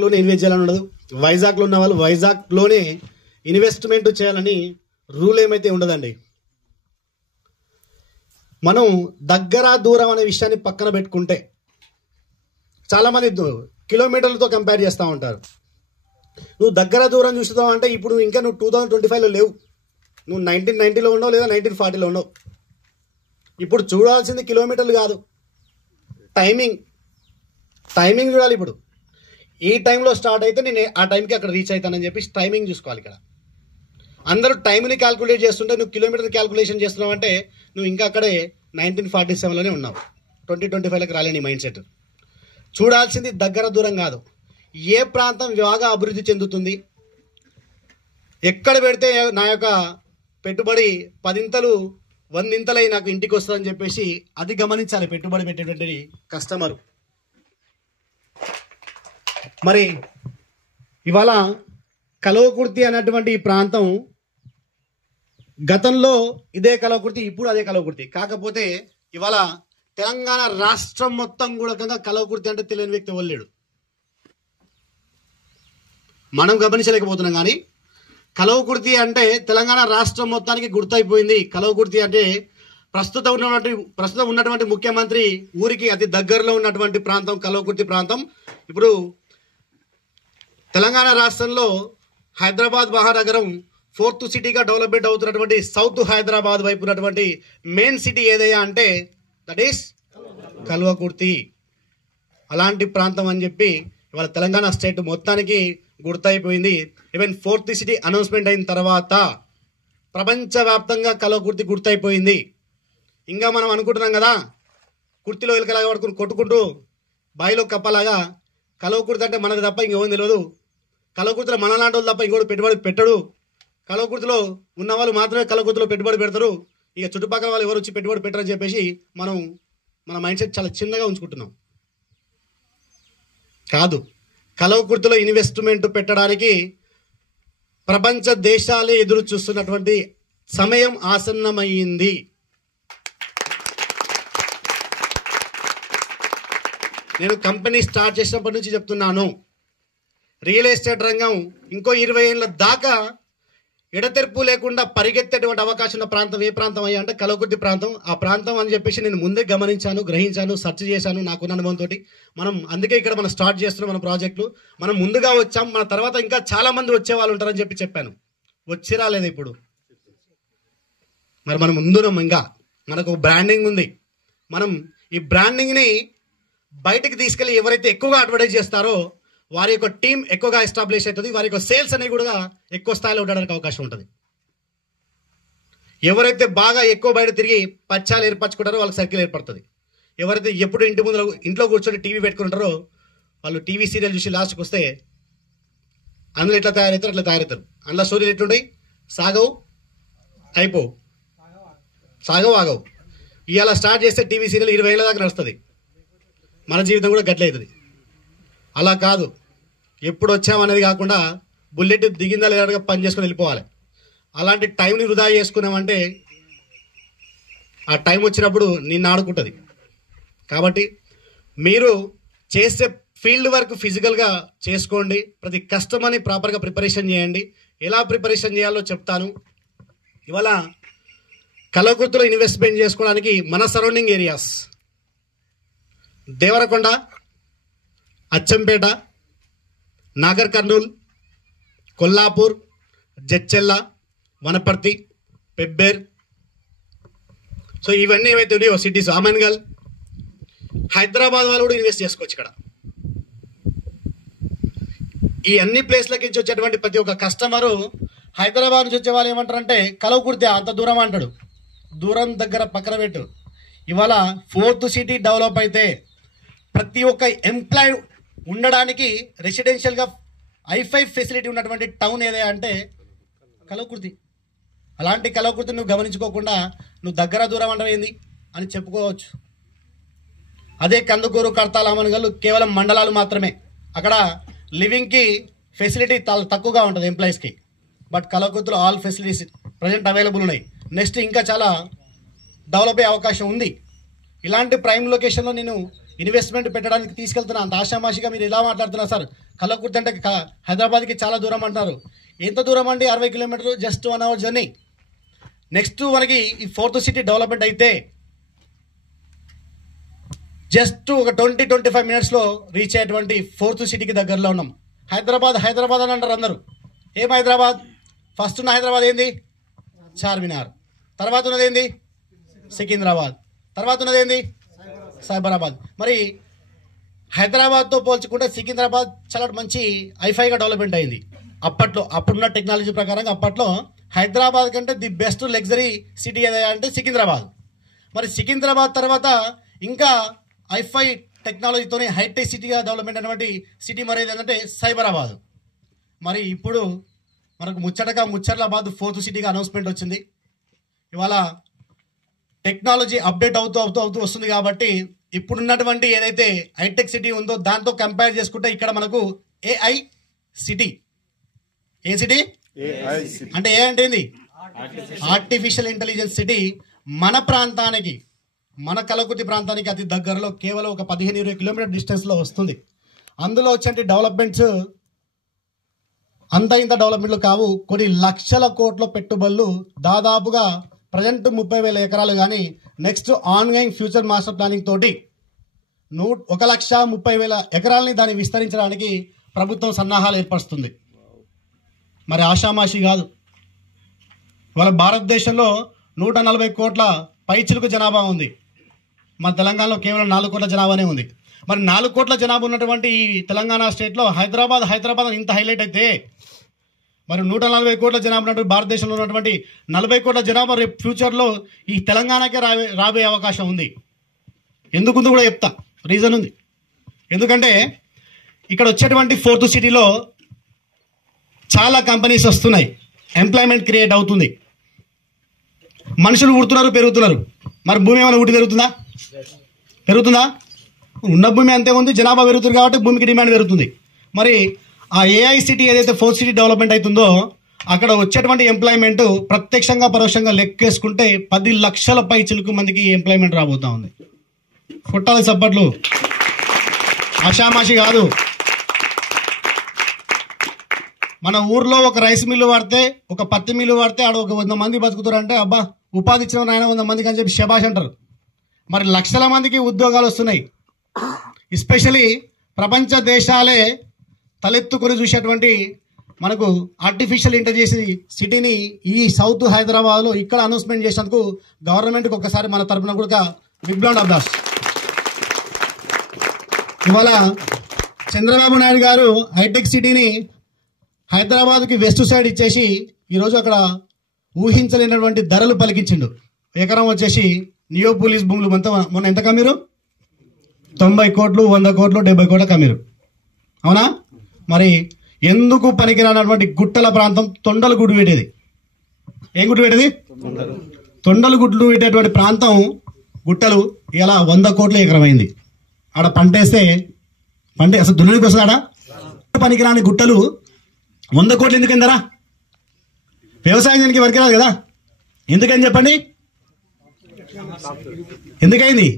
లోనే ఇన్వెస్ట్ చేయాలని ఉండదు. వైజాగ్లో ఉన్న వాళ్ళు వైజాగ్లోనే ఇన్వెస్ట్మెంట్ చేయాలని రూల్ ఏమైతే ఉండదండి. మనం దగ్గర దూరం అనే విషయాన్ని పక్కన పెట్టుకుంటే చాలామంది కిలోమీటర్లతో కంపేర్ చేస్తూ ఉంటారు. నువ్వు దగ్గర దూరం చూస్తావు అంటే ఇప్పుడు ఇంకా నువ్వు 2025లో లేవు, నువ్వు 1990లో ఉండవు లేదా 1940లో ఉండవు. ఇప్పుడు చూడాల్సింది కిలోమీటర్లు కాదు, టైమింగ్ చూడాలి. ఇప్పుడు ఈ టైంలో స్టార్ట్ అయితే నేను ఆ టైంకి అక్కడ రీచ్ అవుతానని చెప్పి టైమింగ్ చూసుకోవాలి. ఇక్కడ అందరూ టైంని క్యాల్కులేట్ చేస్తుంటే నువ్వు కిలోమీటర్ క్యాల్కులేషన్ చేస్తున్నావు అంటే నువ్వు ఇంకా అక్కడే 1947లోనే ఉన్నావు. 2025లోకి రాలే నీ మైండ్ సెట్. చూడాల్సింది దగ్గర దూరం కాదు, ఏ ప్రాంతం బాగా అభివృద్ధి చెందుతుంది, ఎక్కడ పెడితే నా యొక్క పెట్టుబడి 10 100 నాకు ఇంటికి వస్తుందని చెప్పేసి అది గమనించాలి పెట్టుబడి పెట్టేటువంటి కస్టమరు. మరి ఇవాళ కల్వకుర్తి అన్నటువంటి ఈ ప్రాంతం గతంలో ఇదే కల్వకుర్తి, ఇప్పుడు అదే కల్వకుర్తి. కాకపోతే ఇవాళ తెలంగాణ రాష్ట్రం మొత్తం కూడా కల్వకుర్తి అంటే తెలియని వ్యక్తి ఎవరు. మనం గమనించలేకపోతున్నాం కానీ కల్వకుర్తి అంటే తెలంగాణ రాష్ట్రం మొత్తానికి గుర్తయిపోయింది. కల్వకుర్తి అంటే ప్రస్తుతం ఉన్నటువంటి ముఖ్యమంత్రి ఊరికి అతి దగ్గరలో ఉన్నటువంటి ప్రాంతం కల్వకుర్తి ప్రాంతం. ఇప్పుడు తెలంగాణ రాష్ట్రంలో హైదరాబాద్ మహానగరం 4th సిటీగా డెవలప్మెంట్ అవుతున్నటువంటి సౌత్ హైదరాబాద్ వైపు ఉన్నటువంటి మెయిన్ సిటీ ఏదయ్యా అంటే దట్ ఈస్ కల్వకుర్తి. అలాంటి ప్రాంతం అని చెప్పి ఇవాళ తెలంగాణ స్టేట్ మొత్తానికి గుర్తయిపోయింది. ఈవెన్ 4th సిటీ అనౌన్స్మెంట్ అయిన తర్వాత ప్రపంచవ్యాప్తంగా కల్వకుర్తి గుర్తయిపోయింది. ఇంకా మనం అనుకుంటున్నాం కదా కుర్తిలో ఎలుకలాగా పడుకుని కొట్టుకుంటూ బాయిలో కప్పలాగా, కల్వకుర్తి అంటే మనకు తప్ప ఇంకేమో తెలియదు, కల్వకుర్తిలో మనలాంటి వాళ్ళు తప్ప ఇంకోటి పెట్టుబడి పెట్టడు, కల్వకుర్తిలో ఉన్న వాళ్ళు మాత్రమే కల్వకుర్తిలో పెట్టుబడి పెడతారు, ఇక చుట్టుపక్కల వాళ్ళు ఎవరు వచ్చి పెట్టుబడి పెట్టరని చెప్పేసి మనం మన మైండ్ సెట్ చాలా చిన్నగా ఉంచుకుంటున్నాం. కాదు, కల్వకుర్తిలో ఇన్వెస్ట్మెంట్ పెట్టడానికి ప్రపంచ దేశాలే ఎదురు చూస్తున్నటువంటి సమయం ఆసన్నమైంది. నేను కంపెనీ స్టార్ట్ చేసినప్పటి నుంచి చెప్తున్నాను, రియల్ ఎస్టేట్ రంగం ఇంకో 20 ఏళ్ళ దాకా ఎడతెర్పు లేకుండా పరిగెత్తేటువంటి అవకాశం ఉన్న ప్రాంతం ఏ ప్రాంతం అయ్యా అంటే కల్వకుర్తి ప్రాంతం. ఆ ప్రాంతం అని చెప్పేసి నేను ముందే గమనించాను, గ్రహించాను, సెర్చ్ చేశాను నాకున్న అనుభవంతో. మనం అందుకే ఇక్కడ మనం స్టార్ట్ చేస్తున్నాం మన ప్రాజెక్టులు. మనం ముందుగా వచ్చాం, మన తర్వాత ఇంకా చాలా మంది వచ్చే వాళ్ళు ఉంటారని చెప్పి చెప్పాను. వచ్చి రాలేదు ఇప్పుడు. మరి మనం ముందున్నాం, ఇంకా మనకు బ్రాండింగ్ ఉంది. మనం ఈ బ్రాండింగ్ని బయటకు తీసుకెళ్ళి ఎవరైతే ఎక్కువగా అడ్వర్టైజ్ చేస్తారో వారి యొక్క టీం ఎక్కువగా ఎస్టాబ్లిష్ అవుతుంది, వారి యొక్క సేల్స్ అనేవి కూడా ఎక్కువ స్థాయిలో ఉండడానికి అవకాశం ఉంటుంది. ఎవరైతే బాగా ఎక్కువ బయట తిరిగి పచ్చాలు ఏర్పరచుకుంటారో వాళ్ళకి సర్కిల్ ఏర్పడుతుంది. ఎవరైతే ఎప్పుడు ఇంట్లో కూర్చొని టీవీ పెట్టుకుంటారో వాళ్ళు టీవీ సీరియల్ చూసి లాస్ట్కి వస్తే అందులో ఎట్లా తయారవుతారు అట్లా తయారవుతారు. అందులో స్టోరీలు ఎట్లుంటాయి, సాగవు అయిపోవు, సాగవు ఆగవు. ఇవాళ స్టార్ట్ చేస్తే టీవీ సీరియల్ 20 ఏళ్ళ దాకా నడుస్తుంది, మన జీవితం కూడా గట్లవుతుంది. అలా కాదు, ఎప్పుడు వచ్చామనేది కాకుండా బుల్లెట్ దిగిందా లేదా పని చేసుకొని వెళ్ళిపోవాలి. అలాంటి టైంని వృధా చేసుకున్నామంటే ఆ టైం వచ్చినప్పుడు నిన్ను ఆడుకుంటుంది. కాబట్టి మీరు చేసే ఫీల్డ్ వర్క్ ఫిజికల్గా చేసుకోండి, ప్రతి కస్టమర్ని ప్రాపర్గా ప్రిపరేషన్ చేయండి. ఎలా ప్రిపరేషన్ చేయాలో చెప్తాను. ఇవాళ కల్వకుర్తిలో ఇన్వెస్ట్మెంట్ చేసుకోవడానికి మన surrounding areas Devarakonda, Achampet, Nagar Kurnool, Kollapur, Jadcherla, Wanaparthy, Pebbair, so ఇవన్నీ ఏవైతే ఉన్నాయో సిటీస్, ఆమన్గల్, హైదరాబాద్ వాళ్ళు కూడా ఇన్వెస్ట్ చేసుకోవచ్చు ఇక్కడ. ఈ అన్ని ప్లేస్లకి నుంచి వచ్చేటువంటి ప్రతి ఒక్క కస్టమరు హైదరాబాద్ నుంచి వచ్చే వాళ్ళు ఏమంటారంటే కల్వకుర్తి అంత దూరం అంటాడు. దూరం దగ్గర పక్కన పెట్టు. ఇవాళ 4th సిటీ డెవలప్ అయితే ప్రతి ఒక్క ఎంప్లాయ్ ఉండడానికి రెసిడెన్షియల్గా I5 ఫెసిలిటీ ఉన్నటువంటి టౌన్ ఏదే అంటే కల్వకుర్తి. అలాంటి కల్వకుర్తి నువ్వు గమనించుకోకుండా నువ్వు దగ్గర దూరం అంటేంది అని చెప్పుకోవచ్చు. అదే కందుకూరు, కడతాల్, ఆమన్గల్ కేవలం మండలాలు మాత్రమే. అక్కడ లివింగ్కి ఫెసిలిటీ తక్కువగా ఉంటుంది ఎంప్లాయీస్కి. బట్ కల్వకుర్తిలో ఆల్ ఫెసిలిటీస్ ప్రజెంట్ అవైలబుల్ ఉన్నాయి. నెక్స్ట్ ఇంకా చాలా డెవలప్ అయ్యే అవకాశం ఉంది. ఇలాంటి ప్రైమ్ లొకేషన్లో నేను ఇన్వెస్ట్మెంట్ పెట్టడానికి తీసుకెళ్తున్నా. అంత ఆషామాషిగా మీరు ఎలా మాట్లాడుతున్నారు సార్? కల్లకుర్తి అంటే హైదరాబాద్కి చాలా దూరం అంటారు. ఎంత దూరం అండి? 60 కిలోమీటర్లు, జస్ట్ 1 అవర్ జర్నీ. నెక్స్ట్ మనకి ఈ 4th సిటీ డెవలప్మెంట్ అయితే జస్ట్ ఒక 20-25 మినిట్స్లో రీచ్ అయ్యేటువంటి 4th సిటీకి దగ్గరలో ఉన్నాం. హైదరాబాద్ హైదరాబాద్ అని అంటారు అందరూ. ఏం హైదరాబాద్? ఫస్ట్ ఉన్న హైదరాబాద్ ఏంది? చార్మినార్. తర్వాత ఉన్నది ఏంది? సికింద్రాబాద్. తర్వాత ఉన్నది ఏంది? సైబరాబాద్. మరి హైదరాబాద్తో పోల్చుకుంటే సికింద్రాబాద్ చాలా మంచి హైఫైగా డెవలప్మెంట్ అయింది. అప్పుడున్న టెక్నాలజీ ప్రకారంగా అప్పట్లో హైదరాబాద్ కంటే ది బెస్ట్ లగ్జరీ సిటీ ఏదైనా అంటే సికింద్రాబాద్. మరి సికింద్రాబాద్ తర్వాత ఇంకా హైఫై టెక్నాలజీతోనే హైటెక్ సిటీగా డెవలప్మెంట్ అయినటువంటి సిటీ మరి ఏంటంటే సైబరాబాద్. మరి ఇప్పుడు మనకు ముచ్చర్లాబాద్ 4th సిటీగా అనౌన్స్మెంట్ వచ్చింది. ఇవాళ టెక్నాలజీ అప్డేట్ అవుతూ వస్తుంది కాబట్టి ఇప్పుడున్నటువంటి ఏదైతే హైటెక్ సిటీ ఉందో దాంతో కంపేర్ చేసుకుంటే ఇక్కడ మనకు ఏఐ సిటీ. ఏ సిటీ అంటే ఏ అంటే ఏంది? ఆర్టిఫిషియల్ ఇంటెలిజెన్స్ సిటీ మన ప్రాంతానికి, మన కల్లకుర్తి ప్రాంతానికి అతి దగ్గరలో కేవలం ఒక 15-20 కిలోమీటర్ డిస్టెన్స్లో వస్తుంది. అందులో వచ్చే డెవలప్మెంట్స్ అంత ఇంత డెవలప్మెంట్లు కావు. కొన్ని లక్షల కోట్ల పెట్టుబడులు, దాదాపుగా ప్రజెంట్ 30,000 ఎకరాలు కానీ next ongoing future master planning తోటి 1,30,000 ఎకరాలని దాన్ని విస్తరించడానికి ప్రభుత్వం సన్నాహాలు ఏర్పరుస్తుంది. మరి ఆషామాషి కాదు. ఇవాళ భారతదేశంలో 140 కోట్ల పైచిలుకు జనాభా ఉంది. మన తెలంగాణలో కేవలం 4 కోట్ల జనాభానే ఉంది. మరి 4 కోట్ల జనాభా ఉన్నటువంటి ఈ తెలంగాణ స్టేట్లో హైదరాబాద్ అని ఇంత హైలైట్ అయితే మరి 140 కోట్ల జనాభా ఉన్నటువంటి భారతదేశంలో ఉన్నటువంటి 40 కోట్ల జనాభా రేపు ఫ్యూచర్లో ఈ తెలంగాణకే రాబోయే అవకాశం ఉంది. ఎందుకుందో కూడా చెప్తా. రీజన్ ఉంది. ఎందుకంటే ఇక్కడ వచ్చేటువంటి 4th సిటీలో చాలా కంపెనీస్ వస్తున్నాయి, ఎంప్లాయ్మెంట్ క్రియేట్ అవుతుంది, మనుషులు ఉడుతున్నారు, పెరుగుతున్నారు. మరి భూమి ఏమైనా ఊటి పెరుగుతుందా? ఉన్న భూమి అంతే ఉంది, జనాభా పెరుగుతుంది కాబట్టి భూమికి డిమాండ్ పెరుగుతుంది. మరి ఆ ఏఐ సిటీ ఏదైతే 4th సిటీ డెవలప్మెంట్ అవుతుందో అక్కడ వచ్చేటువంటి ఎంప్లాయ్మెంట్ ప్రత్యక్షంగా పరోక్షంగా లెక్కేసుకుంటే 10 లక్షల పై చిలుకు మందికి ఎంప్లాయ్మెంట్ రాబోతా ఉంది. కొట్టాలి సప్పట్లు, ఆషామాషి కాదు. మన ఊర్లో ఒక రైస్ మిల్లు వాడితే, ఒక పత్తి మిల్లు వాడితే ఆడ ఒక 100 మంది బతుకుతారంటే అబ్బా ఉపాధి ఇచ్చిన ఆయన 100 మందికి అని చెప్పి శబాష్ అంటారు. మరి లక్షల మందికి ఉద్యోగాలు వస్తున్నాయి. ఎస్పెషలీ ప్రపంచ దేశాలే తలెత్తుకొని చూసేటువంటి మనకు ఆర్టిఫిషియల్ ఇంటెలిజెన్స్ సిటీని ఈ సౌత్ హైదరాబాద్లో ఇక్కడ అనౌన్స్మెంట్ చేసినందుకు గవర్నమెంట్కి ఒకసారి మన తరఫున కూడా బిగ్ రౌండ్ ఆఫ్ అప్లాస్. ఇవాళ చంద్రబాబు నాయుడు గారు హైటెక్ సిటీని హైదరాబాద్కి వెస్ట్ సైడ్ ఇచ్చేసి ఈరోజు అక్కడ ఊహించలేనటువంటి ధరలు పలికించిండు. ఎకరం వచ్చేసి నియోపోలిస్ భూములు మొన్న ఎంత కమ్మిరు? 90 కోట్లు, 100 కోట్లు, 70 కోట్ల కమ్మిరు. అవునా? మరి ఎందుకు పనికిరానటువంటి గుట్టల ప్రాంతం తొండలు గుడ్డు పెట్టేది. ఏం గుడ్డు పెట్టేది? తొండలు గుడ్లు పెట్టేటువంటి ప్రాంతం గుట్టలు ఇలా 100 కోట్ల ఎకరం అయింది. ఆడ పంటేస్తే అసలు దున్నుడికి వస్తుందాడా? పనికిరాని గుట్టలు 100 కోట్లు ఎందుకు అయిందరా? వ్యవసాయానికి పనికిరాదు కదా. ఎందుకని చెప్పండి? ఎందుకైంది?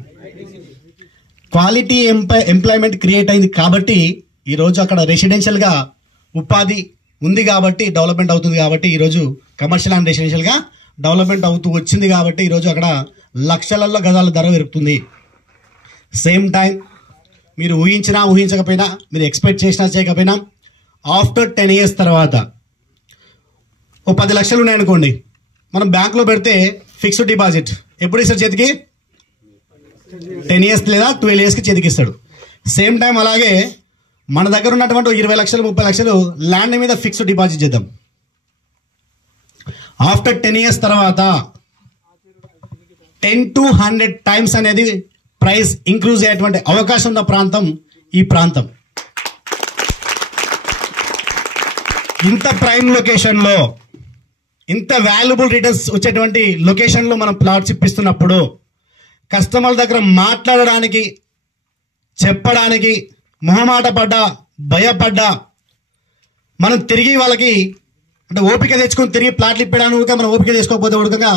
క్వాలిటీ ఎంప్లాయ్మెంట్ క్రియేట్ అయింది కాబట్టి ఈరోజు అక్కడ రెసిడెన్షియల్గా ఉపాధి ఉంది కాబట్టి డెవలప్మెంట్ అవుతుంది కాబట్టి ఈరోజు కమర్షియల్ అండ్ రెసిడెన్షియల్గా డెవలప్మెంట్ అవుతూ వచ్చింది కాబట్టి ఈరోజు అక్కడ లక్షలలో గజాల ధర పెరుగుతుంది. సేమ్ టైం మీరు ఊహించకపోయినా, మీరు ఎక్స్పెక్ట్ చేసినా చేయకపోయినా ఆఫ్టర్ 10 years తర్వాత ఓ 10 లక్షలు ఉన్నాయనుకోండి, మనం బ్యాంకులో పెడితే ఫిక్స్డ్ డిపాజిట్ ఎప్పుడు ఇస్తాడు చేతికి? 10 years లేదా 12 yearsకి చేతికి ఇస్తాడు. సేమ్ టైం అలాగే మన దగ్గర ఉన్నటువంటి 20 లక్షలు 30 లక్షలు ల్యాండ్ మీద ఫిక్స్డ్ డిపాజిట్ చేద్దాం. ఆఫ్టర్ 10 years తర్వాత 10 to 100 times అనేది ప్రైస్ ఇంక్రీజ్ అయ్యేటువంటి అవకాశం ఉన్న ప్రాంతం ఈ ప్రాంతం. ఇంత ప్రైమ్ లొకేషన్లో, ఇంత వాల్యుబుల్ రిటర్న్స్ వచ్చేటువంటి లొకేషన్లో మనం ప్లాట్స్ ఇప్పిస్తున్నప్పుడు కస్టమర్ల దగ్గర మాట్లాడడానికి, చెప్పడానికి మొహమాట పడ్డా, భయపడ్డా మనం తిరిగి వాళ్ళకి అంటే ఓపిక తెచ్చుకొని తిరిగి ప్లాట్లు ఇప్పడానికి మనం ఓపిక తెచ్చుకోకపోతే ఉడకగా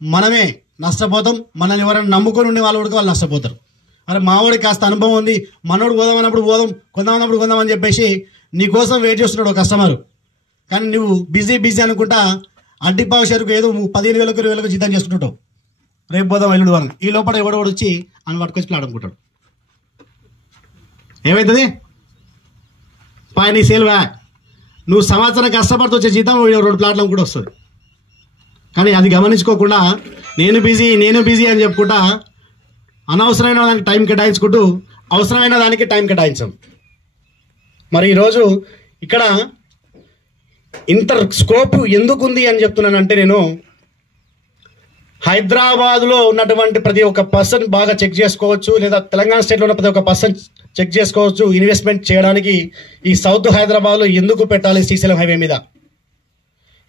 మనమే నష్టపోతాం. మనల్ని ఎవరైనా నమ్ముకొని ఉండే వాళ్ళు ఉడక వాళ్ళు నష్టపోతారు. అరే మావాడికి కాస్త అనుభవం ఉంది, మనోడు పోదామన్నప్పుడు పోదాం, కొందామన్నప్పుడు కొందామని చెప్పేసి నీకోసం వెయిట్ చేస్తున్నాడు ఒక కస్టమర్. కానీ నువ్వు బిజీ అనుకుంటా అడ్డిపావు షేరుకు ఏదో 15,000 20,000 జీతం చేసుకుంటావు. రేపు పోదాం ఎల్లుడు వారం. ఈ లోపల ఎవడో వచ్చి అని పట్టుకొచ్చి ప్లాట్ అమ్ముకుంటాడు. ఏమవుతుంది? నీ సేల్ బ్యాక్. నువ్వు సంవత్సరం కష్టపడుతూ వచ్చే జీతం 2 ప్లాట్లు కూడా వస్తుంది. కానీ అది గమనించుకోకుండా నేను బిజీ అని చెప్పుకుంటా అనవసరమైన దానికి టైం కేటాయించుకుంటూ అవసరమైన దానికి టైం కేటాయించాం. మరి ఈరోజు ఇక్కడ ఇంత స్కోప్ ఎందుకుంది అని చెప్తున్నానంటే, నేను హైదరాబాద్లో ఉన్నటువంటి ప్రతి ఒక్క పర్సన్ బాగా చెక్ చేసుకోవచ్చు, లేదా తెలంగాణ స్టేట్లో ఉన్న ప్రతి ఒక్క పర్సన్ చెక్ చేసుకోవచ్చు ఇన్వెస్ట్మెంట్ చేయడానికి ఈ సౌత్ హైదరాబాద్లో ఎందుకు పెట్టాలి శ్రీశైలం హైవే మీద.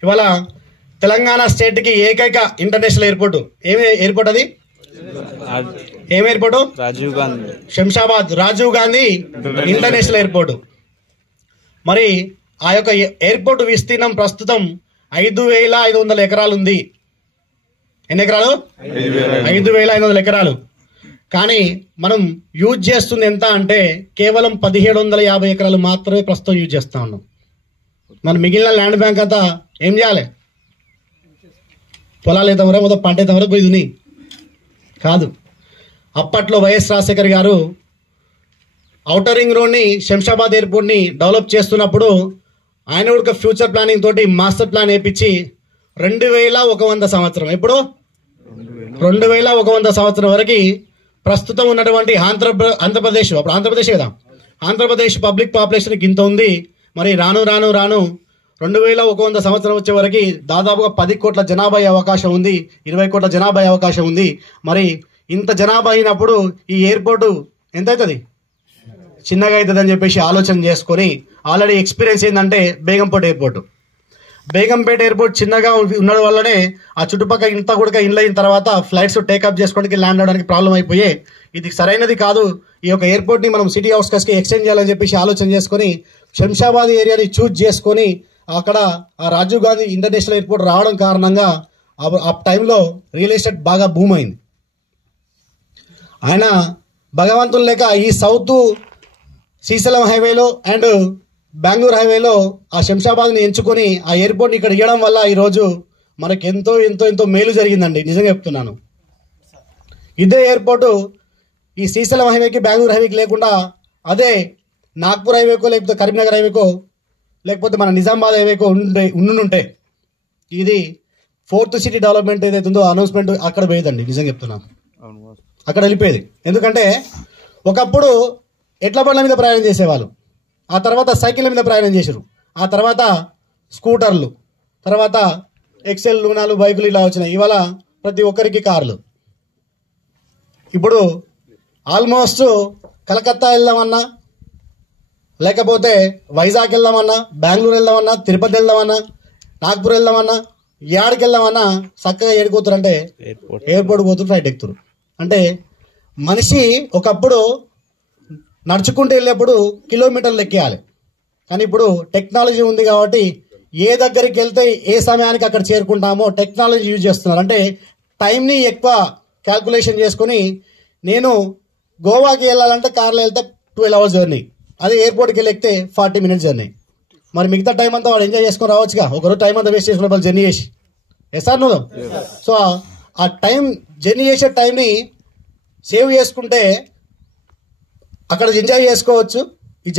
ఇవాళ తెలంగాణ స్టేట్కి ఏకైక ఇంటర్నేషనల్ ఎయిర్పోర్ట్ ఎయిర్పోర్ట్ అది ఏం airport? Rajiv Gandhi, Shamshabad Rajiv Gandhi international airport. మరి ఆ యొక్క ఎయిర్పోర్ట్ విస్తీర్ణం ప్రస్తుతం 5,500 ఎకరాలు ఉంది. ఎన్ని ఎకరాలు? 5,500 ఎకరాలు. కానీ మనం యూజ్ చేస్తుంది ఎంత అంటే కేవలం 1,750 ఎకరాలు మాత్రమే ప్రస్తుతం యూజ్ చేస్తా ఉన్నాం. మరి మిగిలిన ల్యాండ్ బ్యాంక్ అంతా ఏం చేయాలి? పొలాలు అవుతామరా, మొదటి పంట అవుతామరా, పోయి దుని కాదు. అప్పట్లో వైఎస్ రాజశేఖర్ గారు ఔటర్ రింగ్ రోడ్ని, శంషాబాద్ ఎయిర్పోర్ట్ని డెవలప్ చేస్తున్నప్పుడు ఆయన కూడా ఫ్యూచర్ ప్లానింగ్ తోటి మాస్టర్ ప్లాన్ వేయించి 2100 సంవత్సరం, ఎప్పుడు 2100 సంవత్సరం వరకు ప్రస్తుతం ఉన్నటువంటి ఆంధ్రప్రదేశ్, అప్పుడు ఆంధ్రప్రదేశ్ కదా, ఆంధ్రప్రదేశ్ పబ్లిక్ పాపులేషన్కి ఇంత ఉంది. మరి రాను 2100 సంవత్సరం వచ్చే వరకు దాదాపుగా 10 కోట్ల జనాభా అయ్యే అవకాశం ఉంది, 20 కోట్ల జనాభా అయ్యే అవకాశం ఉంది. మరి ఇంత జనాభా అయినప్పుడు ఈ ఎయిర్పోర్టు ఎంత అవుతుంది? చిన్నగా అవుతుంది అని చెప్పేసి ఆలోచన చేసుకొని ఆల్రెడీ ఎక్స్పీరియన్స్ ఏంటంటే బేగంపేట ఎయిర్పోర్ట్ చిన్నగా ఉండడం వల్లనే ఆ చుట్టుపక్కల ఇంత కూడా ఇన్లు అయిన తర్వాత ఫ్లైట్స్ టేకప్ చేసుకోవడానికి, ల్యాండ్ అవడానికి ప్రాబ్లం అయిపోయే ఇది సరైనది కాదు, ఈ యొక్క ఎయిర్పోర్ట్ని మనం సిటీ అవుట్స్కట్స్కి ఎక్స్టెండ్ చేయాలని చెప్పేసి ఆలోచన చేసుకొని శంషాబాద్ ఏరియాని చూజ్ చేసుకొని అక్కడ ఆ రాజీవ్ గాంధీ ఇంటర్నేషనల్ ఎయిర్పోర్ట్ రావడం కారణంగా ఆ టైంలో రియల్ ఎస్టేట్ బాగా బూమ్ అయింది. ఆయన భగవంతులు లేక ఈ సౌత్ శ్రీశైలం హైవేలో అండ్ బెంగళూరు హైవేలో ఆ శంషాబాద్ని ఎంచుకొని ఆ ఎయిర్పోర్ట్ని ఇక్కడ ఇవ్వడం వల్ల ఈరోజు మనకు ఎంతో మేలు జరిగిందండి. నిజంగా చెప్తున్నాను. ఇదే ఎయిర్పోర్టు ఈ శ్రీశైలం హైవేకి, బెంగళూరు హైవేకి లేకుండా అదే నాగ్పూర్ హైవేకో, లేకపోతే కరీంనగర్ హైవేకో, లేకపోతే మన నిజామాబాద్ హైవేకో ఉండుంటే ఇది 4th సిటీ డెవలప్మెంట్ ఏదైతే ఉందో అనౌన్స్మెంట్ అక్కడ పోయేదండి. నిజంగా చెప్తున్నాను, అక్కడ వెళ్ళిపోయేది. ఎందుకంటే ఒకప్పుడు ఎడ్ల బండ్ల మీద ప్రయాణం చేసేవాళ్ళు, ఆ తర్వాత సైకిళ్ళ మీద ప్రయాణం చేశారు, ఆ తర్వాత స్కూటర్లు, తర్వాత ఎక్సెల్, లూనాలు, బైకులు ఇలా వచ్చినాయి. ఇవాళ ప్రతి ఒక్కరికి కార్లు. ఇప్పుడు ఆల్మోస్ట్ కలకత్తా వెళ్దామన్నా, లేకపోతే వైజాగ్ వెళ్దామన్నా, బెంగళూరు వెళ్దామన్నా, తిరుపతి వెళ్దామన్నా, నాగ్పూర్ వెళ్దామన్నా, ఏడికి వెళ్దామన్నా చక్కగా ఏడుకోతురంటే ఎయిర్పోర్ట్ పోతురు, ఫ్లైట్ ఎక్కుతురు. అంటే మనిషి ఒకప్పుడు నడుచుకుంటూ వెళ్ళేప్పుడు కిలోమీటర్లు ఎక్కేయాలి. కానీ ఇప్పుడు టెక్నాలజీ ఉంది కాబట్టి ఏ దగ్గరికి వెళ్తే ఏ సమయానికి అక్కడ చేరుకుంటామో టెక్నాలజీ యూజ్ చేస్తున్నారు. అంటే టైంని ఎక్కువ క్యాల్కులేషన్ చేసుకుని నేను గోవాకి వెళ్ళాలంటే కార్లో వెళ్తే 12 hours జర్నీ, అదే ఎయిర్పోర్ట్కి వెళ్ళి ఎక్కితే 40 minutes జర్నీ. మరి మిగతా టైం అంతా వాడు ఎంజాయ్ చేసుకొని రావచ్చుగా, ఒకరోజు టైం అంతా వేస్ట్ చేసుకున్న జర్నీ చేసి. సార్ నువ్వు సో ఆ టైం జర్నీ చేసే టైంని సేవ్ చేసుకుంటే అక్కడ ఎంజాయ్ చేసుకోవచ్చు, ఈ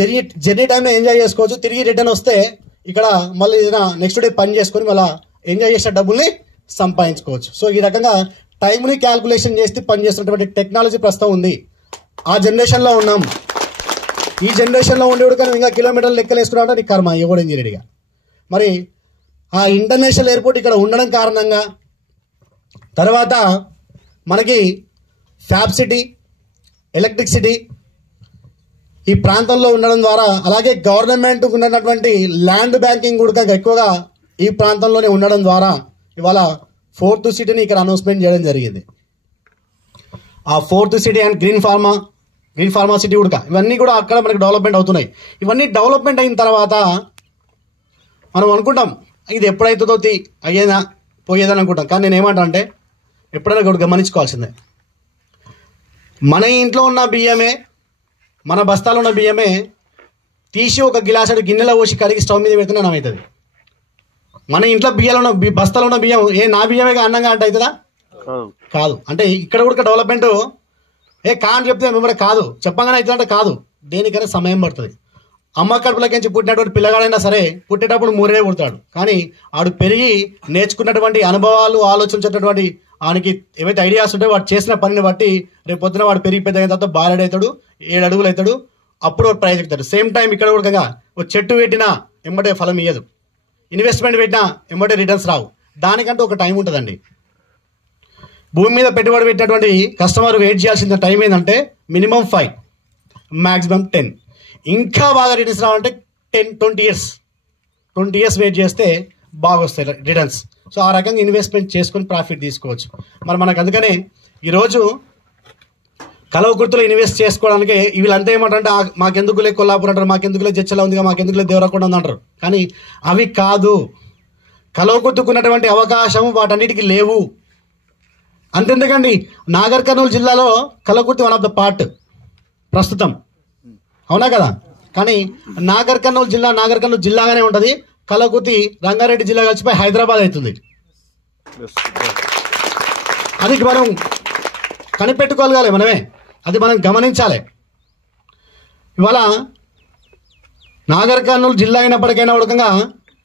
జర్నీ టైంలో ఎంజాయ్ చేసుకోవచ్చు. తిరిగి రిటర్న్ వస్తే ఇక్కడ మళ్ళీ నెక్స్ట్ డే పని చేసుకొని మళ్ళీ ఎంజాయ్ చేసే డబ్బుల్ని సంపాదించుకోవచ్చు. సో ఈ రకంగా టైంని క్యాల్కులేషన్ చేసి పని చేస్తున్నటువంటి టెక్నాలజీ ప్రస్తుతం ఉంది. ఆ జనరేషన్లో ఉన్నాం. ఈ జనరేషన్లో ఉండేవాడు కానీ ఇంకా కిలోమీటర్లు లెక్కలు వేసుకున్నాడు నీ కర్మ ఎవడు ఇంజనీర్గా. మరి ఆ ఇంటర్నేషనల్ ఎయిర్పోర్ట్ ఇక్కడ ఉండడం కారణంగా తర్వాత మనకి ఫ్యాబ్ సిటీ, ఎలక్ట్రిక్ సిటీ ఈ ప్రాంతంలో ఉండడం ద్వారా, అలాగే గవర్నమెంట్ ఉన్నటువంటి ల్యాండ్ బ్యాంకింగ్ కూడా ఎక్కువగా ఈ ప్రాంతంలోనే ఉండడం ద్వారా ఇవాళ 4th సిటీని ఇక్కడ అనౌన్స్మెంట్ చేయడం జరిగింది. ఆ 4th city and green pharma city కూడా ఇవన్నీ కూడా అక్కడ మనకి డెవలప్మెంట్ అవుతున్నాయి. ఇవన్నీ డెవలప్మెంట్ అయిన తర్వాత మనం అనుకుంటాం ఇది ఎప్పుడైతుందో అయ్యేదా పోయేదని అనుకుంటాం. కానీ నేను ఏమంటా అంటే ఎప్పుడైనా కూడా గమనించుకోవాల్సిందే, మన ఇంట్లో ఉన్న బియ్యమే, మన బస్తాలో ఉన్న బియ్యమే తీసి ఒక గిలాసుడు గిన్నెలో పోసి కడిగి స్టవ్ మీద పెడితే అన్నం అవుతుంది. మన ఇంట్లో బియ్యాలు ఉన్న బస్తాలు ఉన్న బియ్యం నా బియ్యమే అన్నంగా అంటే అవుతుందా? కాదు. అంటే ఇక్కడ కూడా డెవలప్మెంట్ అని చెప్తే మిమ్మల్ని కాదు చెప్పగానే అవుతుందంటే కాదు. దేనికైనా సమయం పడుతుంది. అమ్మ కడుపులకించి పుట్టినటువంటి పిల్లగాడైనా సరే పుట్టేటప్పుడు మూరే పుడతాడు. కానీ ఆడు పెరిగి నేర్చుకున్నటువంటి అనుభవాలు ఆలోచించేటటువంటి ఆయనకి ఏవైతే ఐడియాస్ ఉంటాయో వాడు చేసిన పనిని బట్టి రేపు పొద్దున వాడు పెరిగి పెద్ద అయిన తర్వాత 12 అవుతాడు, 7 అడుగులు అవుతాడు. అప్పుడు వాడు ప్రైజ్ ఎక్కుతాడు. సేమ్ టైం ఇక్కడ కూడా ఒక చెట్టు పెట్టినా ఎమ్మటే ఫలం ఇయ్యదు, ఇన్వెస్ట్మెంట్ పెట్టినా ఎమ్మటే రిటర్న్స్ రావు. దానికంటే ఒక టైం ఉంటుందండి. భూమి మీద పెట్టుబడి పెట్టినటువంటి కస్టమర్ వెయిట్ చేయాల్సిన టైం ఏంటంటే మినిమం 5, మ్యాక్సిమం 10. ఇంకా బాగా రిటర్న్స్ రావాలంటే 10-20 years. 20 years వెయిట్ చేస్తే బాగా వస్తాయి రిటర్న్స్. సో ఆ రకంగా ఇన్వెస్ట్మెంట్ చేసుకొని ప్రాఫిట్ తీసుకోవచ్చు. మరి మనకు అందుకనే ఈరోజు కలవకుర్తిలో ఇన్వెస్ట్ చేసుకోవడానికి వీళ్ళంతా ఏమంటారంటే మాకెందుకులే కొల్లాపూర్ అంటారు, మాకెందుకులే జడ్చల ఉందిగా, మాకెందుకులే దేవరకొండ ఉంది అంటారు. కానీ అవి కాదు. కలవకుర్తికున్నటువంటి అవకాశం వాటన్నిటికీ లేవు. అంతెందుకండి, నాగర్ కర్నూలు జిల్లాలో Kalwakurthy one of the part ప్రస్తుతం, అవునా కదా? కానీ నాగర్ కర్నూలు జిల్లాగానే ఉంటుంది. కలవకుర్తి రంగారెడ్డి జిల్లా కలిసిపోయి హైదరాబాద్ అవుతుంది. అది మనం కనిపెట్టుకోగలగాలి మనమే, అది మనం గమనించాలి. ఇవాళ నాగర్ కర్నూలు జిల్లా అయినప్పటికైనా ఉడకంగా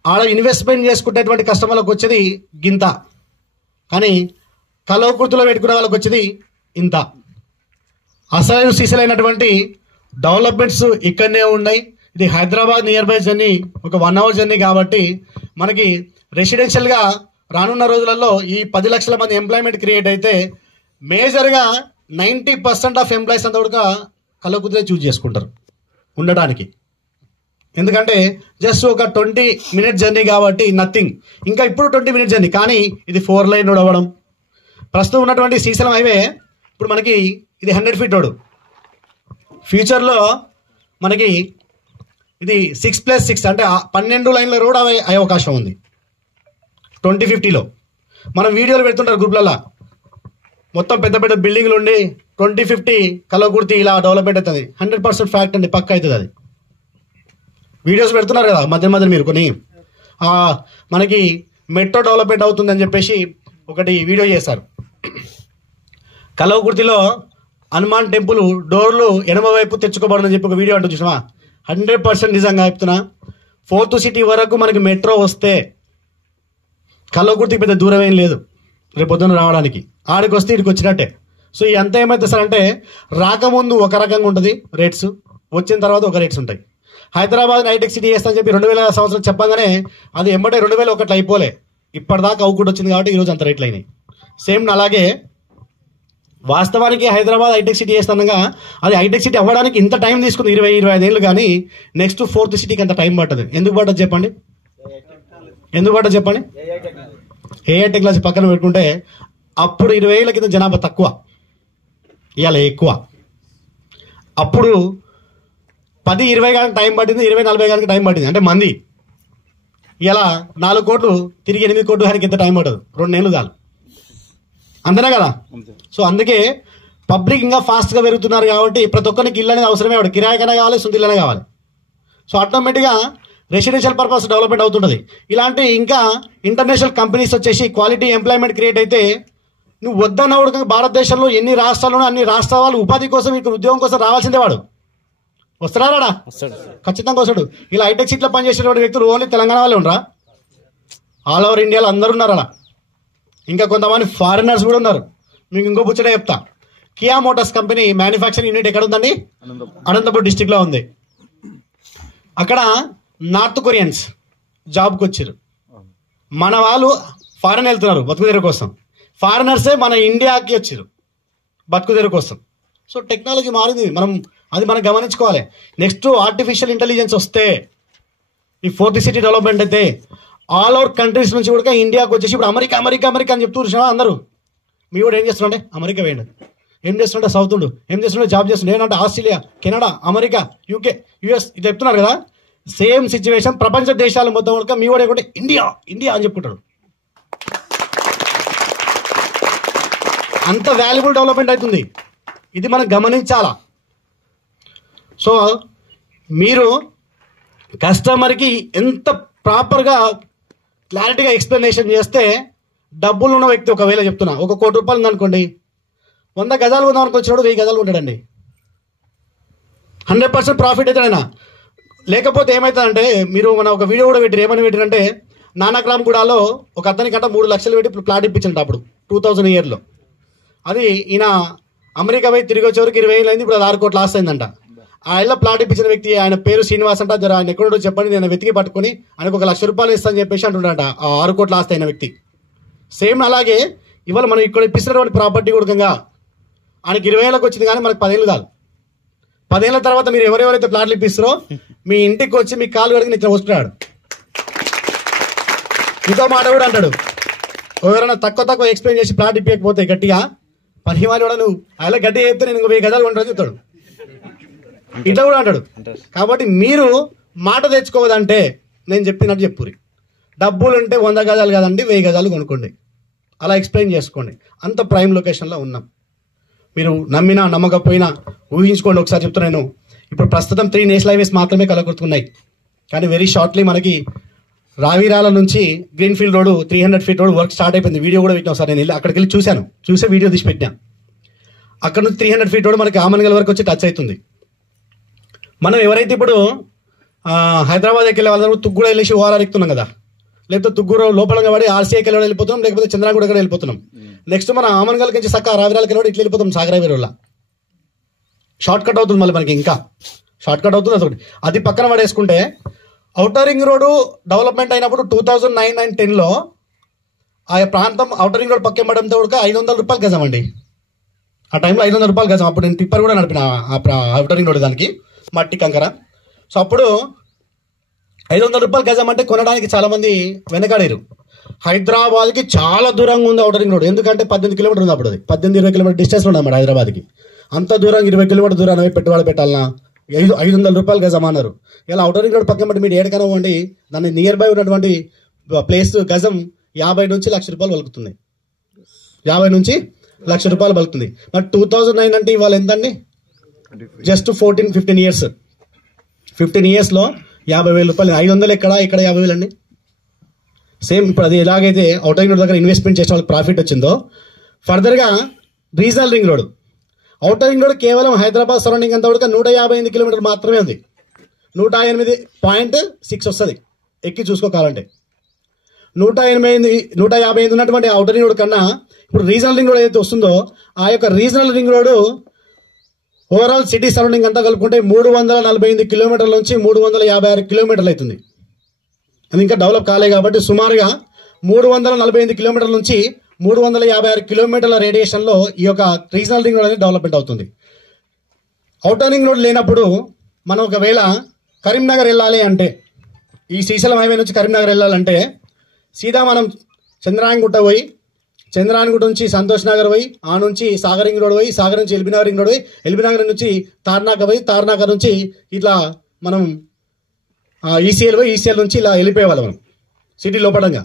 ఆడ ఇన్వెస్ట్మెంట్ చేసుకునేటువంటి కస్టమర్లకు వచ్చేది గింత, కానీ కలవకుర్తిలో పెట్టుకునే వాళ్ళకి వచ్చేది ఇంత. అసలు సీసలైనటువంటి డెవలప్మెంట్స్ ఇక్కడనే ఉన్నాయి. ఇది హైదరాబాద్ నియర్ బై జర్నీ, ఒక 1 hour జర్నీ. కాబట్టి మనకి రెసిడెన్షియల్గా రానున్న రోజులలో ఈ 10 లక్షల మంది ఎంప్లాయ్మెంట్ క్రియేట్ అయితే మేజర్గా 90% ఆఫ్ ఎంప్లాయీస్ అంతా కూడా కలవకుర్తిలో చూజ్ చేసుకుంటారు ఉండడానికి. ఎందుకంటే జస్ట్ ఒక 20 minute జర్నీ కాబట్టి నథింగ్. ఇంకా ఇప్పుడు 20 minute జర్నీ, కానీ ఇది 4 lane రోడ్ అవ్వడం. ప్రస్తుతం ఉన్నటువంటి శ్రీశైలం హైవే ఇప్పుడు మనకి ఇది 100 feet రోడ్. ఫ్యూచర్లో మనకి ఇది 6+6 అంటే 12 laneల రోడ్ అయ్యే అవకాశం ఉంది 2050లో. మనం వీడియోలు పెడుతుంటారు గ్రూప్లలో, మొత్తం పెద్ద పెద్ద బిల్డింగ్లు ఉండి 2050 కలవకుర్తి ఇలా డెవలప్మెంట్ అవుతుంది. 100% ఫ్యాక్ట్ అండి, పక్క అవుతుంది. అది వీడియోస్ పెడుతున్నారు కదా మధ్య మీరు కొన్ని. మనకి మెట్రో డెవలప్మెంట్ అవుతుందని చెప్పేసి ఒకటి వీడియో చేశారు. కలవకుర్తిలో హనుమాన్ టెంపుల్ డోర్లు ఎడమ వైపు తెచ్చుకోబడదని చెప్పి ఒక వీడియో అంటూ చూసినా 100% నిజంగా చెప్తున్నా. 4th సిటీ వరకు మనకి మెట్రో వస్తే కలవకుర్తికి పెద్ద దూరం ఏం లేదు రేపు పొద్దున్న రావడానికి. ఆడికి వస్తే ఇక్కడికి వచ్చినట్టే. సో ఈ అంతా ఏమైతే సార్ అంటే రాకముందు ఒక రకంగా ఉంటుంది రేట్స్, వచ్చిన తర్వాత ఒక రేట్స్ ఉంటాయి. హైదరాబాద్ హైటెక్ సిటీ చేస్తా అని చెప్పి 2000 సంవత్సరం చెప్పగానే అది ఎంబటే 2001 అయిపోలే, ఇప్పటిదాకా అవుకుండా వచ్చింది కాబట్టి ఈరోజు అంత రేట్లు అయినాయి. సేమ్ అలాగే వాస్తవానికి హైదరాబాద్ హైటెక్ సిటీ చేస్తానగా అది హైటెక్ సిటీ అవ్వడానికి ఇంత టైం తీసుకుంది 20-25 ఏళ్ళు. కానీ నెక్స్ట్ 4th సిటీకి అంత టైం పట్టదు. ఎందుకు పట్టదు చెప్పండి? ఏఐ టెక్నాలజీ పక్కన పెట్టుకుంటే అప్పుడు 20 ఏళ్ళ కింద జనాభా తక్కువ, ఇవాళ ఎక్కువ. అప్పుడు 10-20 గంటలకు టైం పట్టింది, 20-40 గంటలకు టైం పట్టింది అంటే మంది. ఇలా 4 కోట్లు తిరిగి 8 కోట్లు దానికి ఎంత టైం పట్టదు, 2 నెలలు చాలు. అంతేనా కదా? సో అందుకే పబ్లిక్ ఇంకా ఫాస్ట్గా పెరుగుతున్నారు కాబట్టి ప్రతి ఒక్కరికి ఇల్లు అనేది అవసరమే. వాడు కిరాయికైనా కావాలి, సొంత ఇల్లనే కావాలి. సో ఆటోమేటిక్గా రెసిడెన్షియల్ పర్పస్ డెవలప్మెంట్ అవుతుంటుంది. ఇలాంటి ఇంకా ఇంటర్నేషనల్ కంపెనీస్ వచ్చేసి క్వాలిటీ ఎంప్లాయ్మెంట్ క్రియేట్ అయితే నువ్వు వద్దన్న కూడా భారతదేశంలో ఎన్ని రాష్ట్రాల్లోనూ అన్ని రాష్ట్రాల వాళ్ళు ఉపాధి కోసం ఇక్కడ ఉద్యోగం కోసం రావాల్సిందే. వాడు వస్తున్నాడా? ఖచ్చితంగా వస్తాడు. ఇలా హైటెక్ సిటీలో పనిచేసేటువంటి వ్యక్తులు ఓన్లీ తెలంగాణ వాళ్ళే ఉండరా? ఆల్ ఓవర్ ఇండియాలో అందరూ ఉన్నారు అలా. ఇంకా కొంతమంది ఫారినర్స్ కూడా ఉన్నారు. మీకు ఇంకో ముచ్చట చెప్తా. Kia Motors company manufacturing unit ఎక్కడ ఉందండి? అనంతపూర్ డిస్టిక్లో ఉంది. అక్కడ నార్త్ కొరియన్స్ జాబ్కి వచ్చారు. మన వాళ్ళు ఫారెన్ వెళ్తున్నారు బతుకుదేరు కోసం, ఫారినర్సే మన ఇండియాకి వచ్చారు బతుకుదేరు కోసం. సో టెక్నాలజీ మారింది, మనం గమనించుకోవాలి. నెక్స్ట్ ఆర్టిఫిషియల్ ఇంటెలిజెన్స్ వస్తే ఈ 4th సిటీ డెవలప్మెంట్ అయితే ఆల్ ఓవర్ కంట్రీస్ నుంచి కూడా ఇండియాకి వచ్చేసి ఇప్పుడు అమెరికా అని చెప్తూ చూసినా అందరూ. మీ కూడా ఏం చేస్తుండే? అమెరికా వేయండి. ఏం చేస్తుండే? సౌత్ ఉండు. ఏం చేస్తుండే? జాబ్ చేస్తుండే. ఏంటంటే Australia, Canada, America, UK, US ఇది చెప్తున్నారు కదా. సేమ్ సిచ్యువేషన్ ప్రపంచ దేశాలు మొత్తం కూడా మీ కూడా కూడా ఇండియా అని చెప్పుకుంటాడు. అంత వాల్యుబుల్ డెవలప్మెంట్ అవుతుంది. ఇది మనం గమనించాలా. సో మీరు కస్టమర్కి ఎంత ప్రాపర్గా క్లారిటీగా ఎక్స్ప్లెనేషన్ చేస్తే డబ్బులు ఉన్న వ్యక్తి ఒకవేళ చెప్తున్నా ఒక ₹1 కోటి ఉందనుకోండి, 100 గజాలు ఉందాం అనుకొచ్చినాడు 1000 గజాలు ఉంటాడండి. 100% ప్రాఫిట్ అవుతాడైనా. లేకపోతే ఏమవుతుందంటే మీరు మన ఒక వీడియో కూడా పెట్టారు, ఏమని పెట్టారంటే నానక్రామ్గూడలో ఒక అతనికంట 3 లక్షలు పెట్టి ప్లాట్ ఇప్పించండి అప్పుడు 2000 ఇయర్లో. అది ఈయన అమెరికా పోయి తిరిగి వచ్చేవరకు 20,000 అయింది, ఇప్పుడు అది 6 కోట్లు లాస్ అయిందంట. ఆ ఇళ్ళ ప్లాట్ ఇప్పించిన వ్యక్తి ఆయన పేరు శ్రీనివాస్ అంట. జర ఆయన ఎక్కడో చెప్పండి, నేను వెతికి పట్టుకుని ఆయనకు ₹1,00,000 ఇస్తానని చెప్పేసి అంటున్నాడంట ఆ 6 కోట్లు లాస్ అయిన వ్యక్తి. సేమ్ అలాగే ఇవాళ మనం ఇక్కడ ఇప్పిస్తున్నటువంటి ప్రాపర్టీ కూడా ఆయనకి 20 ఏళ్ళకి వచ్చింది, కానీ మనకు 10 ఏళ్ళు కాదు. 10 ఏళ్ళ తర్వాత మీరు ఎవరెవరైతే ప్లాట్లు ఇప్పిస్తారో మీ ఇంటికి వచ్చి మీ కాలు కడిగి నిచ్చిన వస్తున్నాడు. ఇంకో మాట కూడా అంటాడు, ఎవరైనా తక్కువ ఎక్స్ప్లెయిన్ చేసి ప్లాట్ ఇప్పకపోతే గట్టిగా పని వాళ్ళు కూడా నువ్వు అలా గట్టిగా చెప్తే నేను 1000 గజాలు కొంటాను చెప్తాడు. ఇట్లా కూడా అంటాడు. కాబట్టి మీరు మాట తెచ్చుకోవద్దంటే నేను చెప్పినట్టు చెప్పురి. డబ్బులు ఉంటే 100 గజాలు కాదండి 1000 గజాలు కొనుక్కోండి, అలా ఎక్స్ప్లెయిన్ చేసుకోండి. అంత ప్రైమ్ లొకేషన్లో ఉన్నాం. మీరు నమ్మినా నమ్మకపోయినా ఊహించుకోండి. ఒకసారి చెప్తున్నాను, ఇప్పుడు ప్రస్తుతం 3 నేషనల్ హైవేస్ మాత్రమే కలగొడుతున్నాయి, కానీ వెరీ షార్ట్లీ మనకి రావిరాల నుంచి greenfield road 300 feet road work start అయిపోయింది. వీడియో కూడా పెట్టినా సార్, నేను అక్కడికి వెళ్ళి చూసే వీడియో తీసి పెట్టినా. అక్కడ నుంచి 300 ఫీట్ రోడ్ మనకి ఆమన్గల్ వరకు వచ్చి టచ్ అవుతుంది. మనం ఎవరైతే ఇప్పుడు హైదరాబాద్ వెళ్ళే వాళ్ళందరూ తుగ్గూడ వెళ్ళేసి ఓఆర్ఆర్ ఎక్కుతున్నాం కదా, లేకపోతే తుగ్గూరు లోపల పడి ఆర్సీఐకి వెళ్ళిపోతున్నాం, లేకపోతే చంద్రాగూడ కూడా వెళ్ళిపోతున్నాం. నెక్స్ట్ మన ఆమన్గల్ నుంచి సక్క రావిరాలకి వెళ్ళి ఇట్లా వెళ్ళిపోతాం సాగర్ హైవే వల్ల. షార్ట్ కట్ అవుతుంది, మళ్ళీ మనకి ఇంకా షార్ట్ కట్ అవుతుంది. అదొకటి. అది పక్కన పడేసుకుంటే ఔటర్ రింగ్ రోడ్డు డెవలప్మెంట్ అయినప్పుడు 2009 and 10లో ఆ ప్రాంతం ఔటర్ రింగ్ రోడ్ పక్కన పడంతో కూడా ₹500 గజం అండి. ఆ టైంలో ₹500 గజం. అప్పుడు నేను టిప్పర్ కూడా నడిపిన ఔటర్ రింగ్ రోడ్ దానికి మట్టి కంకర. సో అప్పుడు ₹500 గజం అంటే కొనడానికి చాలామంది వెనకాడారు. హైదరాబాద్కి చాలా దూరంగా ఉంది ఔటర్ రింగ్ రోడ్, ఎందుకంటే 18 కిలోమీటర్ ఉంది. అప్పుడు అది 18-20 కిలోమీటర్ డిస్టెన్స్లో ఉన్నమాట హైదరాబాద్కి. అంత దూరం 20 కిలోమీటర్ దూరాన్ని పెట్టుబడి పెట్టాలన్నా ₹500 గజం అన్నారు. ఇలా ఔటర్ రింగ్ రోడ్ పక్కన బట్టి మీరు ఏడకన్నా పోండి, దాన్ని నియర్ బై ఉన్నటువంటి ప్లేస్ గజం 50 నుంచి ₹1,00,000 పలుకుతుంది. 50 నుంచి ₹1,00,000 పలుకుతుంది. మరి 2009 అంటే ఇవాళ ఎంతండి? Just 14-15 years. 15 ఇయర్స్లో ₹50,000. 500 ఇక్కడ 50,000 అండి. సేమ్ ఇప్పుడు అది ఎలాగైతే ఔటర్ రింగ్ రోడ్ దగ్గర ఇన్వెస్ట్మెంట్ చేసే వాళ్ళకి ప్రాఫిట్ వచ్చిందో, ఫర్దర్గా regional ring road, outer ring road కేవలం హైదరాబాద్ సరౌండింగ్ అంతా కూడా 158 కిలోమీటర్లు మాత్రమే ఉంది. 108.6 వస్తుంది ఎక్కి చూసుకోవాలంటే. 158 ఉన్నటువంటి ఔటర్ రింగ్ రోడ్ కన్నా ఇప్పుడు రీజనల్ రింగ్ రోడ్ ఏదైతే వస్తుందో ఆ యొక్క regional ring road overall city surrounding అంతా కలుపుకుంటే 348 కిలోమీటర్ల నుంచి 356 కిలోమీటర్లు అవుతుంది. అది ఇంకా డెవలప్ కాలే కాబట్టి సుమారుగా 348 కిలోమీటర్ల నుంచి 356 కిలోమీటర్ల రేడియేషన్లో ఈ యొక్క రీజనల్ రింగ్ రోడ్ అనేది డెవలప్మెంట్ అవుతుంది. ఔటర్ రింగ్ రోడ్ లేనప్పుడు మనం ఒకవేళ కరీంనగర్ వెళ్ళాలి అంటే, ఈ శ్రీశైలం హైవే నుంచి కరీంనగర్ వెళ్ళాలంటే సీదా మనం చంద్రాయణగుట్ట పోయి, చంద్రాయణగుట్ట నుంచి సంతోష్ నగర్ పోయి, ఆ నుంచి సాగర్ రింగ్ రోడ్ పోయి, సాగర్ నుంచి ఎల్బీనగర్ రింగ్ రోడ్ పోయి, ఎల్బీనగర్ నుంచి తార్నాక పోయి, తార్నాక నుంచి ఇట్లా మనం ఈసీఎల్ పోయి, ఈసీఎల్ నుంచి ఇలా వెళ్ళిపోయేవాళ్ళం మనం సిటీ లోపడంగా.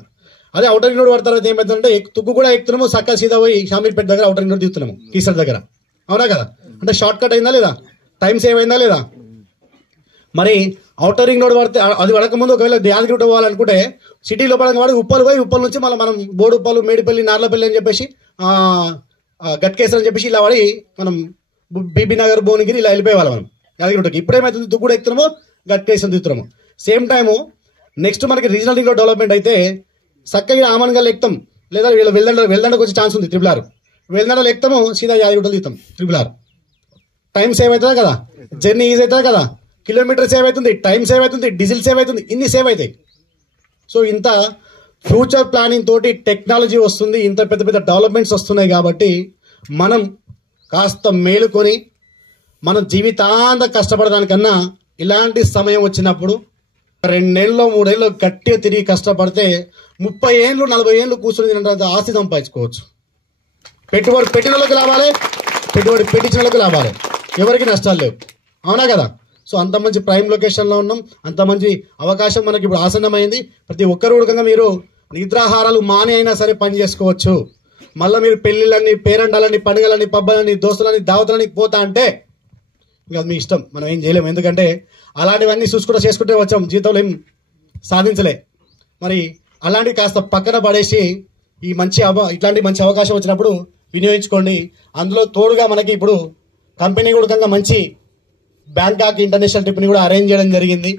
అదే ఔటర్ రింగ్ రోడ్ పడిన తర్వాత ఏమవుతుందంటే తుగ్గు కూడా ఎక్కుతున్నాము, సక్క సీదా పోయి షామీర్పేట దగ్గర ఔటర్ రింగ్ రోడ్ దిగుతున్నాము కీసర్ దగ్గర. అవునా కదా? అంటే షార్ట్ కట్ అయిందా లేదా? టైం సేవ్ అయిందా లేదా? మరి ఔటర్ రింగ్ రోడ్ పడితే అది పడకముందు ఒకవేళ యాదగిరిగుట్ట పోవాలనుకుంటే సిటీ లోపల వాడి ఉప్పల్ పోయి, ఉప్పల్ నుంచి మళ్ళీ మనం బోడుప్పలు, మేడిపల్లి, నార్లపల్లి అని చెప్పేసి గట్కేసర్ అని చెప్పేసి ఇలా వాడి మనం బీబీ నగర్, భువనగిరి ఇలా వెళ్ళిపోయేవాళ్ళం మనం యాదగిరిగుట్టకి. ఇప్పుడేమైతుంది, దుగ్గుడు ఎక్కుతున్నాము, గట్కేసర్ దిగుతున్నాము. సేమ్ టైము నెక్స్ట్ మనకి రీజనల్ రింగ్ రోడ్ డెవలప్మెంట్ అయితే చక్కగా ఆమన్గల్ ఎక్కుతాం, లేదా వీళ్ళు వెల్దండకు వచ్చే ఛాన్స్ ఉంది. ట్రిపుల్ వెల్దండలు ఎక్కుతాము, సీదా యాదగిరిగుట్టలు దిగుతాం. ట్రిపుల్ టైం సేవ్ అవుతుంది కదా, జర్నీ ఈజీ అవుతుంది కదా, కిలోమీటర్ సేవ్ అవుతుంది, టైం సేవ్ అవుతుంది, డీజిల్ సేవ్ అవుతుంది, ఇన్ని సేవ్ అవుతాయి. సో ఇంత ఫ్యూచర్ ప్లానింగ్ తోటి టెక్నాలజీ వస్తుంది, ఇంత పెద్ద పెద్ద డెవలప్మెంట్స్ వస్తున్నాయి. కాబట్టి మనం కాస్త మేలుకొని మనం జీవితాంత కష్టపడడానికన్నా ఇలాంటి సమయం వచ్చినప్పుడు 2 నెలలు 3 ఏళ్ళు గట్టిగా తిరిగి కష్టపడితే 30 ఏళ్ళు 40 ఏళ్ళు కూర్చొని తినంత ఆస్తి సంపాదించుకోవచ్చు. పెట్టుబడి పెట్టిన వాళ్ళకి లాభాలే, పెట్టుబడి పెట్టించిన వాళ్ళకి లాభాలే, ఎవరికి నష్టాలు లేవు. అవునా కదా? సో అంత మంచి ప్రైమ్ లొకేషన్లో ఉన్నాం, అంత మంచి అవకాశం మనకి ఇప్పుడు ఆసన్నమైంది. ప్రతి ఒక్కరు కూడా మీరు నిద్రాహారాలు మాని అయినా సరే పని చేసుకోవచ్చు. మళ్ళీ మీరు పెళ్లిళ్ళని, పేరంటాలని, పండుగలని, పబ్బలని, దోస్తులని, దావతులని పోతా అంటే ఇంకా మీ ఇష్టం, మనం ఏం చేయలేము. ఎందుకంటే అలాంటివన్నీ చేసుకుంటే వచ్చాం, జీవితంలో ఏం సాధించలే. మరి అలాంటివి కాస్త పక్కన పడేసి ఇట్లాంటి మంచి అవకాశం వచ్చినప్పుడు వినియోగించుకోండి. అందులో తోడుగా మనకి ఇప్పుడు కంపెనీ కూడా మంచి బ్యాంకాక్ ఇంటర్నేషనల్ ట్రిప్ని కూడా అరేంజ్ చేయడం జరిగింది.